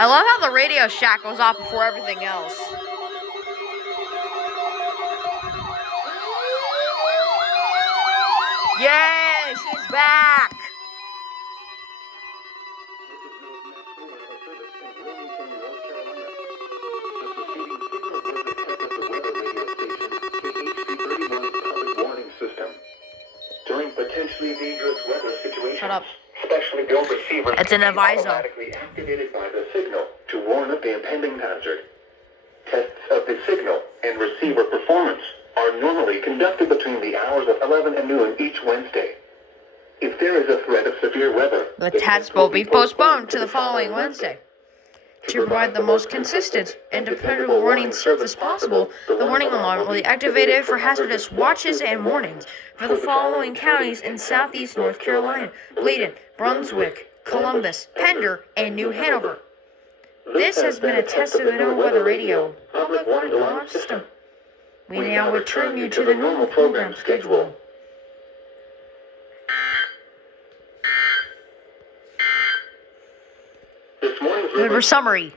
I love how the Radio Shack goes off before everything else. Yay, she's back! During potentially dangerous weather situations, Shut up. specially built receivers It's an can be advisor. automatically activated by the signal to warn of the impending hazard. Tests of the signal and receiver performance are normally conducted between the hours of 11 and noon each Wednesday. If there is a threat of severe weather, The test will be postponed to the following Wednesday. To provide the most consistent and dependable warning service possible, the warning alarm will be activated for hazardous watches and warnings for the following counties in southeast North Carolina: Bladen, Brunswick, Columbus, Pender, and New Hanover. This has been a test of the NOAA Weather Radio public warning alarm system. We now return you to the normal program schedule. this morning's Weather summary.